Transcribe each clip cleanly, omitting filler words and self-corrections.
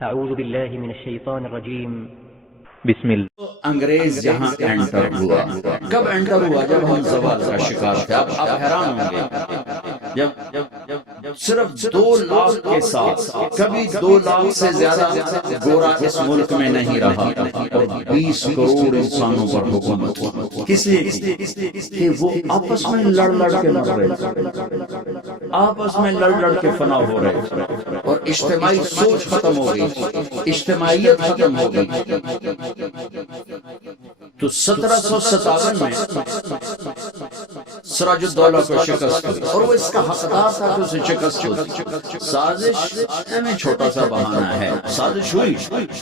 أعوذ بالله من الشيطان الرجيم. بسم اللہ. انگریز یہاں انٹر ہوا. کب انٹر ہوا؟ جب ہم زوال کا شکار تھے. اب آپ حیران ہوں گے جب صرف 2 لاکھ کے ساتھ کبھی 2 لاکھ سے زیادہ گورا اس ملک میں نہیں رہا اور 20 کروڑ انسانوں پر حکومت ہوئی. کس لیے؟ کہ وہ آپس میں لڑ کے مر رہے تھے، آپس میں لڑ کے فنا ہو رہے تھے اور اجتماعی سوچ ختم ہو گئی، اجتماعیت ختم ہو گئی. تو 1757 میں سراج الدولہ کو شکست ہوئی اور وہ اس کا حقدار تھا کہ اسے شکست ہوئی. سازش میں چھوٹا سا بہانہ ہے، سازش ہوئی،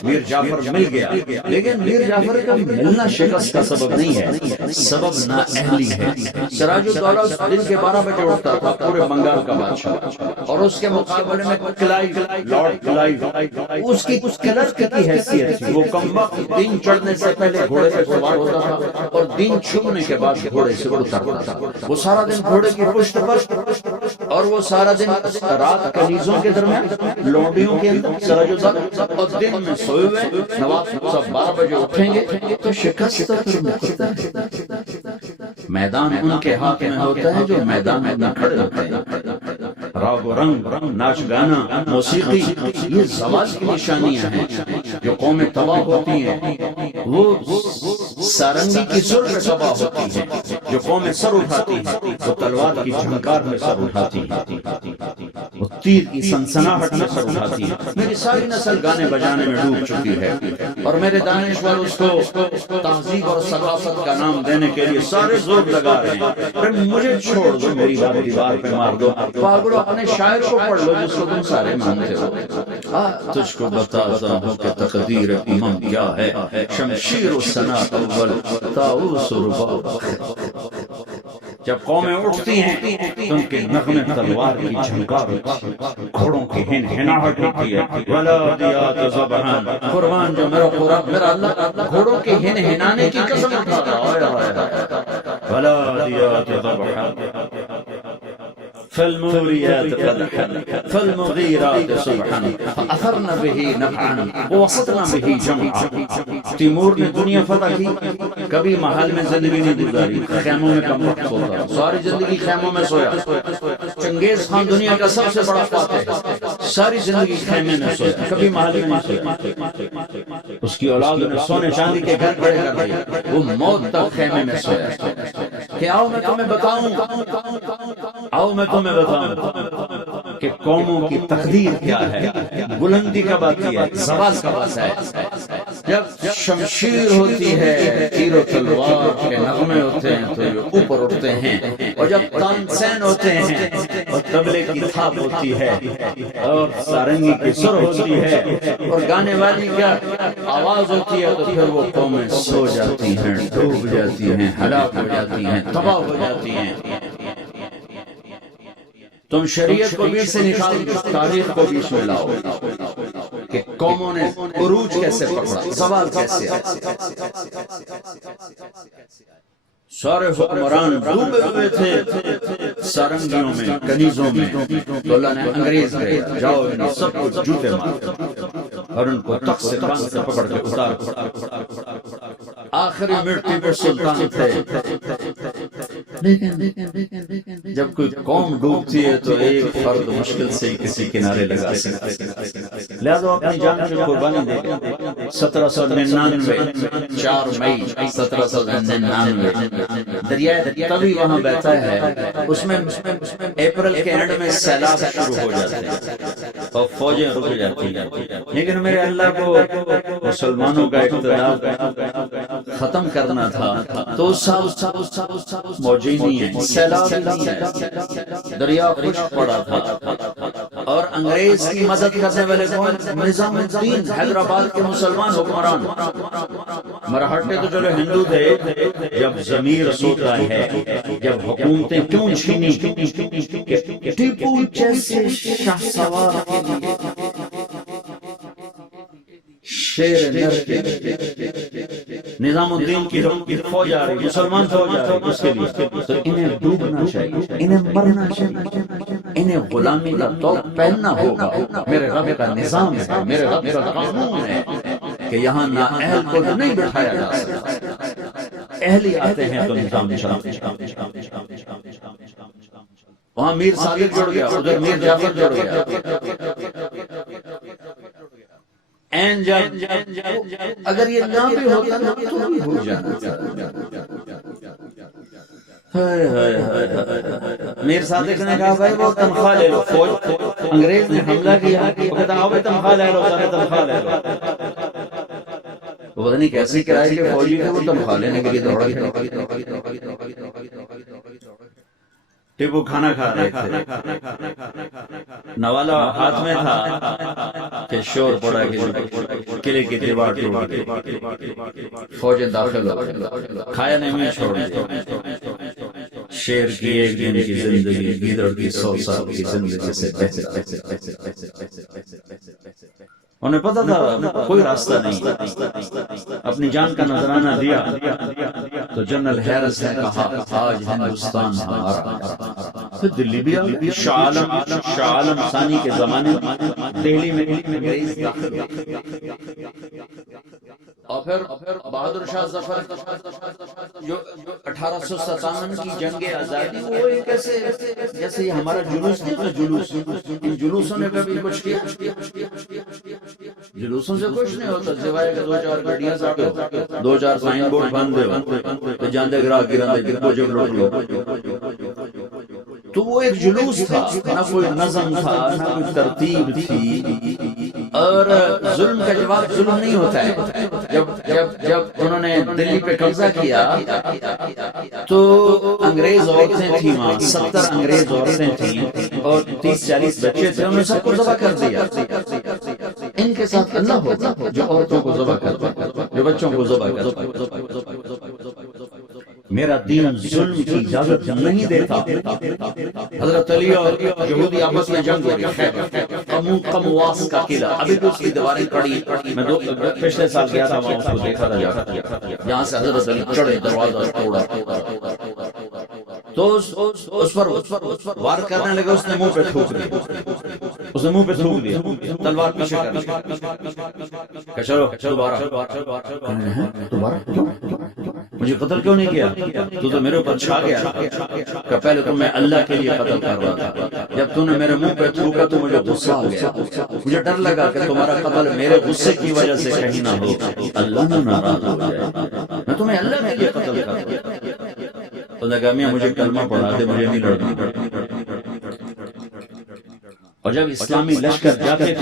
میر جعفر مل گیا، لیکن میر جعفر کا ملنا شکست کا سبب نہیں ہے، سبب نااہلی ہے. سراج الدولہ دن کے 12 بجے اٹھتا تھا، پورے بنگال کا بادشاہ، اور اس کے مقابلے میں کلائیو، لارڈ کلائیو، اس کی کلرک کی حیثیت تھی. وہ کم وقت دن چڑھنے سے پہلے گھوڑے پہ سوار ہوتا تھا اور دن چھپنے کے بعد گھوڑے سے اترتا تھا. وہ سارا دن گھوڑے کی پشت پر اور وہ سارا دن رات کنیزوں کے درمیان لونڈیوں کے اندر سراج الدولہ، اور دن میں سوئے ہوئے. نواب صاحب 12 بجے اٹھیں گے تو شکست میدان ان کے ہاتھ میں ہوتا ہے جو میدان میں کھڑے ہوتے ہیں. راگ و رنگ، ناچ گانا، موسیقی، یہ زوال کی نشانیاں ہیں. جو قومیں تباہ ہوتی ہیں وہ سارنگی کی سر میں تباہ ہوتی ہیں. جو قومیں سر اٹھاتی ہیں وہ تلوار کی جھنکار میں سر اٹھاتی ہیں، وہ تیر کی سنسناہٹ میں سر اٹھاتی ہیں. میری ساری نسل گانے بجانے میں ڈوب چکی ہے اور میرے دانشور اس کو تہذیب اور ثقافت کا نام دینے کے لیے سارے زور لگا رہے ہیں. مجھے چھوڑ دو، میری بات دیوار پہ مار دو. پاگلو، اپنے شاعر کو پڑھ لو جس کو تم سارے مانتے ہو. تجھ کو بتاتا ہوں کہ تقدیر امم کیا ہے، شمشیر و سنا اول طاؤس و رباب. جب قومیں اٹھتی ہیں تو ان کے نغمے تلوار کی جھنکار ہوتی ہے، گھوڑوں کی ہنہناہٹ ہوتی ہے. ولادیات ذبحان، قربان جو میرا اللہ گھوڑوں کے ہنہنانے کی قسم اٹھا رہا ہے. ولادیات ذبحان فالموريات قدحا فالمغيرات صبحا فأثرن به نفعا ووسطن به جمعا. تیمور نے دنیا فتح کی، کبھی محل میں زندگی نہیں گزاری، خیموں میں کم وقت سوتا، ساری زندگی خیموں میں سویا. چنگیز خان دنیا کا سب سے بڑا فاتح، ساری زندگی خیمے میں سویا، کبھی محل میں نہیں سویا. اس کی اولاد نے سونے چاندی کے گھر کھڑے کر دیے، وہ موت تک خیمے میں سویا. کہ آؤ میں تمہیں بتاؤں، آؤ میں تمہیں بتاؤں کہ قوموں کی تقدیر کیا ہے. بلندی کب آتی ہے؟ زوال کب آتا ہے؟ جب شمشیر ہوتی ہے، تیر و تلوار کے نغمے ہوتے ہیں تو یہ اوپر اٹھتے ہیں، اور جب تانسین ہوتے ہیں اور طبلے کی تھاپ ہوتی ہے اور سارنگی کی سر ہوتی ہے اور گانے والی کا آواز ہوتی ہے تو پھر وہ قومیں سو جاتی ہیں، ڈوب جاتی ہیں، ہلاک ہو جاتی ہیں، تباہ ہو جاتی ہیں. تم شریعت کو بیچ سے نکال دو، تاریخ کو بیچ میں لاؤ کہ قوموں نے عروج کیسے پکڑا، زوال کیسے آیا. سارے حکمران ڈوبے ہوئے تھے سارنگیوں میں، کنیزوں میں. تو اللہ نے انگریز گئے، جاؤ انہیں سب کو جوتے مار اور ان کو تخت سے کان سے پکڑ کے اتار. آخری مٹی پر سلطان تھے. جب کوئی قوم ڈوبتی ہے تو ایک فرد مشکل سے کسی کنارے لگا سکتا ہے، لہذا اپنی جان کی قربانی دے گا. 1799 4 مئی 1799 دریائے تبھی وہاں بہتا ہے. اس میں اپریل کے اینڈ میں سیلاب شروع ہو جاتے ہیں اور فوجیں رک جاتی ہیں. لیکن میرے اللہ کو مسلمانوں کا اقتدار ختم کرنا تھا تو اس سال موجی نہیں ہے، سیلاب نہیں ہے، دریا خشک پڑا تھا. اور انگریز کی مدد کرنے والے کون؟ نظام الدین، حیدرآباد کے مسلمان حکمران. مرہٹے تو چلو ہندو تھے. جب ضمیر سوتا ہے، جب حکومتیں کیوں چھینی کہ ٹیپو جیسے شاہ سوار کے لیے شیر نر کے نظام الدین کی فوج آ رہی، مسلمان فوج آ رہی، اس کے لیے تو انہیں ڈوبنا چاہیے، انہیں مرنا چاہیے. انہیں غلامی کا توق پہننا ہوگا. میرے رب کا نظام ہے, میرے رب کا قانون ہے کہ یہاں نااہل کو نہیں بٹھایا جا سکتا. اہلی آتے ہیں تو نظام چلتے ہیں. وہاں میر صادق جڑ گیا, ادھر میر جعفر جڑ گیا. اگر یہ نہ بھی ہوتا نا تو بھی ہو جانا. میر صادق نے کہا بھائی وہ تنخواہ لے لو. فوج انگریز نے حملہ کیا, وہ کہتا آؤ بھائی تنخواہ لے لو, سارے تنخواہ لے لو. وہ پتہ نہیں کیسے کرائے کہ فوجی تھے وہ تنخواہ لینے کے لیے دوڑا گیا. ٹیپو کھانا کھا رہے تھے, نوالا ہاتھ میں تھا کہ شور پڑا کہ قلعے کی دیوار ٹوٹ گئی. فوجیں داخل ہو, کھایا نہیں میں چھوڑ دیا. شیر کی ایک دن کی زندگی گیدڑ کی 100 سال کی زندگی سے بہتر. انہیں پتا تھا کوئی راستہ نہیں, اپنی جان کا نذرانہ دیا. تو جنرل ہیرس نے کہا آج ہندوستان ہمارا. پھر دلی بھی آگیا. شاہ عالم ثانی کے زمانے میں دہلی میں انگریز داخل ہوئے. اور پھر بہادر شاہ ظفر جو 1857 کی جنگ آزادی, وہ ایک ایسے جیسے یہ ہمارا جلوس نہیں ہوتا, جلوس, ان جلوسوں نے کبھی کچھ کیا؟ جلوسوں سے کچھ نہیں ہوتا سوائے کہ 2-4 گاڑیاں ساڑھو, 2-4 سائن بورڈ بند دے تو جاندے گراہ گراندے گرپو جو لوٹ لو. تو وہ ایک جلوس تھا, نہ کوئی نظم تھا, نہ کوئی ترتیب تھی. اور ظلم کا جواب ظلم نہیں ہوتا ہے. جب انہوں نے دلی پہ قبضہ کیا تو انگریز عورتیں تھیں وہاں, 70 انگریز عورتیں تھیں اور 30-40 بچے تھے. انہوں نے سب کو ذبح کر دیا. ان کے ساتھ اللہ ہوتا جو عورتوں کو ذبح کرتا, جو بچوں کو ذبح کرتا. میرا دین ظلم کی اجازت نہیں دیتا. حضرت علی اور یہودی آپس میں جنگ ہو رہی. قمواس کا قلعہ ابھی بھی اس کی دیواریں کڑی. میں پچھلے سال گیا تھا وہاں, اس کو دیکھا تھا جہاں سے حضرت علی چڑھے, دروازہ توڑا. تو اس پر وار کرنے لگے. اس نے منہ پہ تھوک دیا, تلوار پیچھے کر لی. چلو دوبارہ مجھے قتل کیوں نہیں کیا؟ تو میرے اوپر چھا گیا کہ پہلے تو میں اللہ کے لیے قتل کر رہا تھا. جب تو نے میرے منہ پہ تھوکا تو مجھے غصہ آ گیا. مجھے ڈر لگا کہ تمہارا قتل میرے غصے کی وجہ سے کہیں نہ ہو, اللہ نہ ناراض ہو جائے. میں تمہیں اللہ کے لیے قتل کر رہا ہوں. تو لگا میاں مجھے کلمہ پڑھا دے, مجھے نہیں لڑنا. اور جب اسلامی لشکر جاتے